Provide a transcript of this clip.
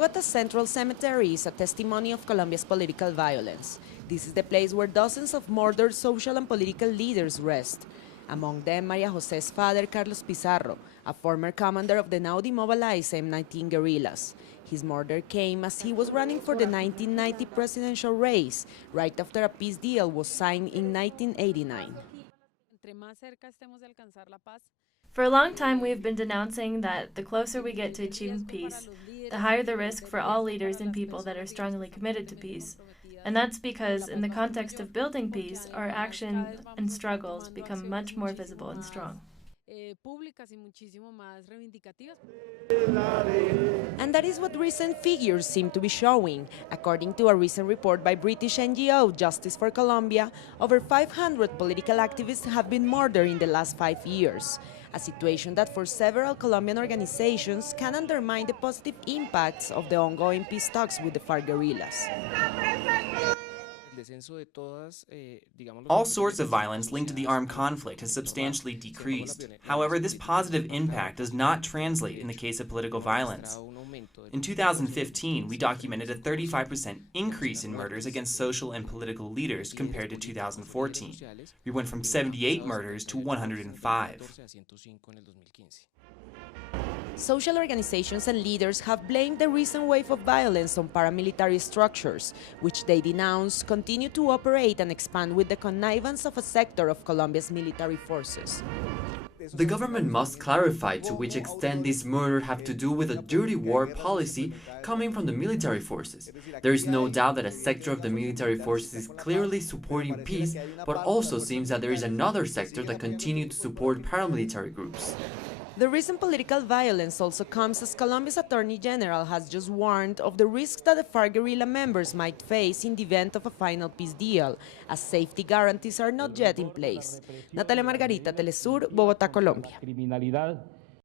Bogota's Central Cemetery is a testimony of Colombia's political violence. This is the place where dozens of murdered social and political leaders rest. Among them, Maria José's father, Carlos Pizarro, a former commander of the now demobilized M19 guerrillas. His murder came as he was running for the 1990 presidential race, right after a peace deal was signed in 1989. For a long time, we have been denouncing that the closer we get to achieving peace, the higher the risk for all leaders and people that are strongly committed to peace. And that's because, in the context of building peace, our action and struggles become much more visible and strong. And that is what recent figures seem to be showing. According to a recent report by British NGO Justice for Colombia, over 500 political activists have been murdered in the last 5 years, a situation that for several Colombian organizations can undermine the positive impacts of the ongoing peace talks with the FARC guerrillas. All sorts of violence linked to the armed conflict has substantially decreased. However, this positive impact does not translate in the case of political violence. In 2015, we documented a 35% increase in murders against social and political leaders compared to 2014. We went from 78 murders to 105. Social organizations and leaders have blamed the recent wave of violence on paramilitary structures, which they denounce continue to operate and expand with the connivance of a sector of Colombia's military forces. The government must clarify to which extent these murders have to do with a dirty war policy coming from the military forces. There is no doubt that a sector of the military forces is clearly supporting peace, but also seems that there is another sector that continues to support paramilitary groups. The recent political violence also comes as Colombia's Attorney General has just warned of the risks that the FARC guerrilla members might face in the event of a final peace deal, as safety guarantees are not yet in place. Natalia Margarita, Telesur, Bogotá, Colombia.